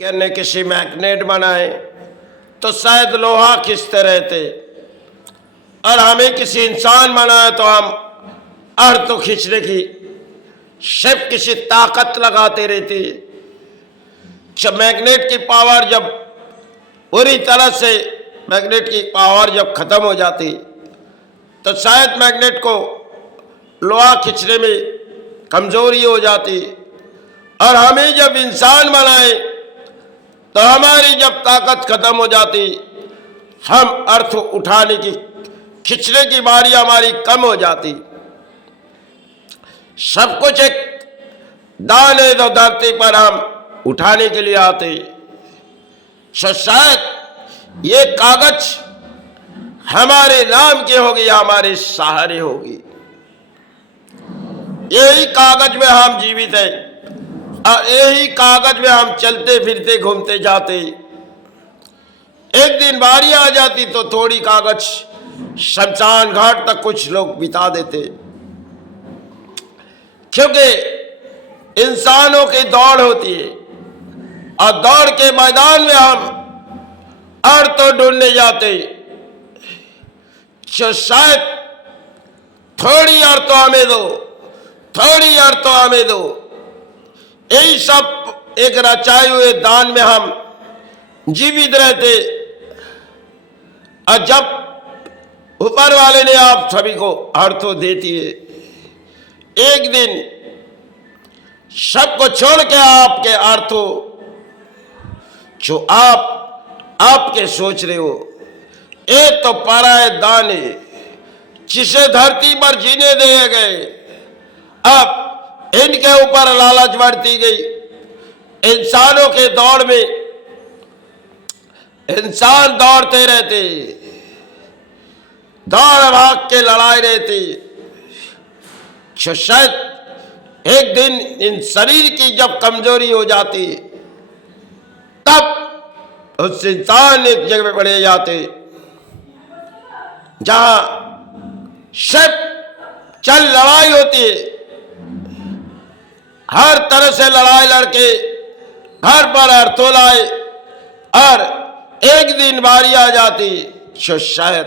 ने किसी मैग्नेट बनाए तो शायद लोहा खींचते रहते, और हमें किसी इंसान बनाए तो हम अर्थ तो खींचने की सिर्फ किसी ताकत लगाते रहते। जब मैग्नेट की पावर जब पूरी तरह से मैग्नेट की पावर जब खत्म हो जाती तो शायद मैग्नेट को लोहा खींचने में कमजोरी हो जाती, और हमें जब इंसान बनाए तो हमारी जब ताकत खत्म हो जाती, हम अर्थ उठाने की खींचने की बारी हमारी कम हो जाती। सब कुछ एक दाने दो धरती पर हम उठाने के लिए आते। शायद ये कागज हमारे नाम की होगी, हमारे सहारे होगी। यही कागज में हम जीवित हैं और यही कागज में हम चलते फिरते घूमते जाते। एक दिन बारी आ जाती तो थोड़ी कागज शमशान घाट तक कुछ लोग बिता देते, क्योंकि इंसानों की दौड़ होती है और दौड़ के मैदान में हम अर्थ तो ढूंढने जाते। शायद थोड़ी अर्थ तो हमें दो, थोड़ी अर्थ तो हमें दो। यही सब एक रचाए हुए दान में हम जीवित रहते। और जब ऊपर वाले ने आप सभी को अर्थ तो देती है, एक दिन सबको छोड़ के आपके अर्थों जो आपके सोच रहे हो, एक तो पड़ा है दान है जिसे धरती पर जीने दिए गए। अब इनके ऊपर लालच बढ़ती गई। इंसानों के दौड़ में इंसान दौड़ते रहते, दौड़ भाग के लड़ाई रहती। शायद एक दिन इन शरीर की जब कमजोरी हो जाती तब उस इंसान एक जगह पे पड़े जाते जहां सिर्फ चल लड़ाई होती है। हर तरह से लड़ाई लड़के घर पर अर्थों लाए, और एक दिन बारी आ जाती जो शायद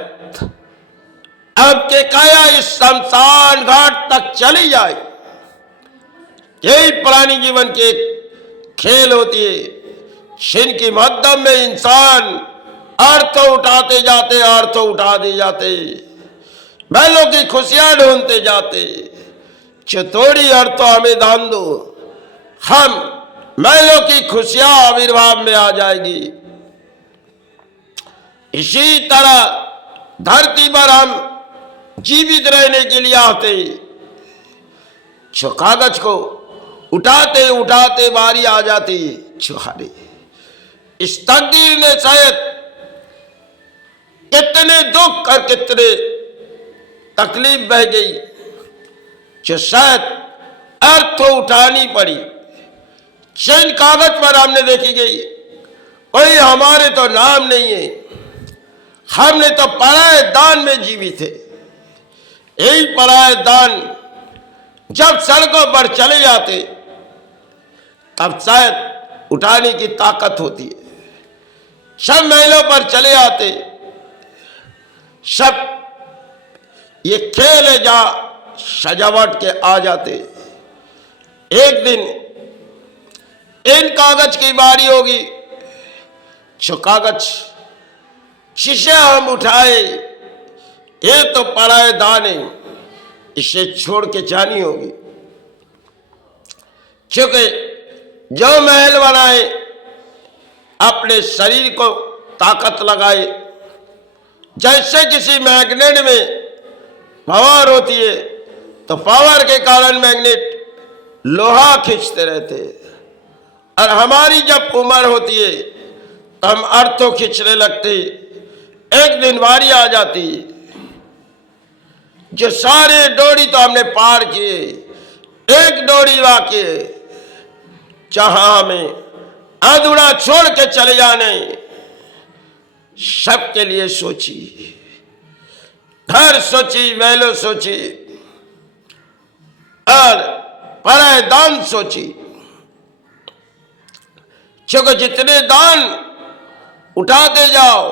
अब के काया इस शमशान घाट तक चली जाए। यही प्राणी जीवन की खेल होती है, जिनकी मध्यम में इंसान अर्थ उठाते जाते, अर्थ उठाते जाते, बैलों की खुशियां ढूंढते जाते। थोड़ी अर्थ तो हमें दान दो, हम महिलों की खुशियां आविर्भाव में आ जाएगी। इसी तरह धरती पर हम जीवित रहने के लिए आते। जो कागज को उठाते उठाते बारी आ जाती छुहारे। इस तकदीर ने शायद कितने दुख और कितने तकलीफ बह गई जो शायद अर्थ तो उठानी पड़ी। जिन कागज पर हमने देखी गई कोई हमारे तो नाम नहीं है, हमने तो पराये दान में जीवित है। यही पराये दान जब सड़कों पर चले जाते तब शायद उठाने की ताकत होती है। सब महलों पर चले आते, सब ये खेल है जहां सजावट के आ जाते। एक दिन इन कागज की बारी होगी जो कागज जिसे हम उठाए ये तो पराये दान है, इसे छोड़ के जानी होगी। क्योंकि जो महल बनाए अपने शरीर को ताकत लगाए, जैसे किसी मैग्नेट में पावर होती है तो पावर के कारण मैग्नेट लोहा खींचते रहते, और हमारी जब उम्र होती है तो हम अर्थों खींचने लगते। एक दिन बारी आ जाती जो सारे डोरी तो हमने पार किए, एक डोरी बाकी है जहां हमें अधूरा छोड़ के चले जाने। सबके लिए सोची, घर सोची, महलों सोची और पराये दान सोची। क्योंकि जितने दान उठाते जाओ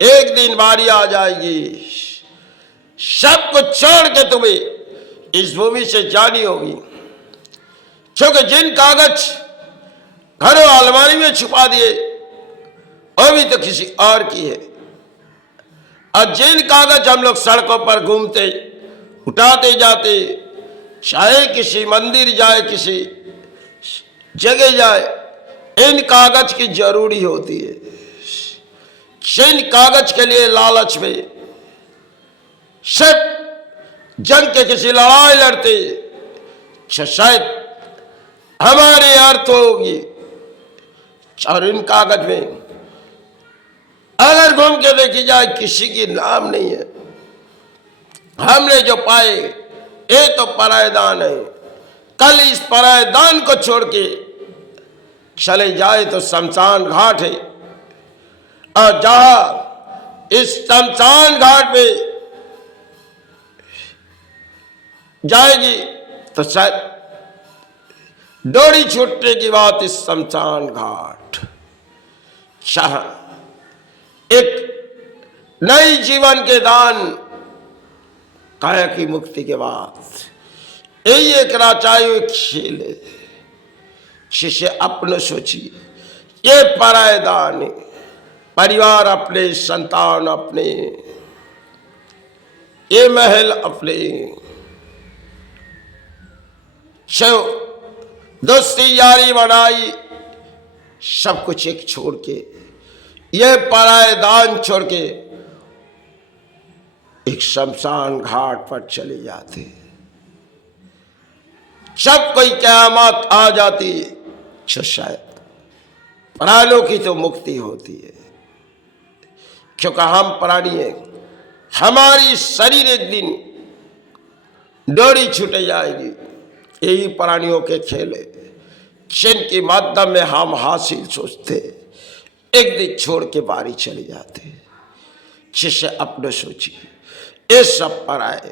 एक दिन बारी आ जाएगी, सब कुछ छोड़ के तुम्हें इस भूमि से जानी होगी। क्योंकि जिन कागज घरों अलमारी में छुपा दिए वो भी तो किसी और की है, और जिन कागज हम लोग सड़कों पर घूमते उठाते जाते, चाहे किसी मंदिर जाए किसी जगह जाए, इन कागज की जरूरी होती है। जिन कागज के लिए लालच में सब जंग के किसी लड़ाई लड़ते, शायद हमारे अर्थ होगी। और इन कागज में अगर घूम के देखी जाए किसी की नाम नहीं है। हमने जो पाए ये तो पराये दान है। कल इस पराये दान को छोड़ के चले जाए तो शमशान घाट है, और जहां इस शमशान घाट पे जाएगी तो शायद डोरी छूटने की बात। इस शमशान घाट शाह एक नई जीवन के दान, काया की मुक्ति के बाद यही एक राचायु एक खेल है। शिष्य अपने सोचिए, ये पराये दान है। परिवार अपने, संतान अपने, ये महल अपने, दोस्ती यारी बनाई, सब कुछ एक छोड़ के ये पराये दान छोड़ के एक शमशान घाट पर चले जाते। जब कोई क़यामत आ जाती तो शायद प्राणों की तो मुक्ति होती है, क्योंकि हम प्राणी हैं। हमारी शरीर एक दिन डोरी छूट जाएगी। यही प्राणियों के खेल है, जिनके माध्यम में हम हासिल सोचते, एक दिन छोड़ के बारी चले जाते। शिष्य अपने सोचिए, ये सब पराये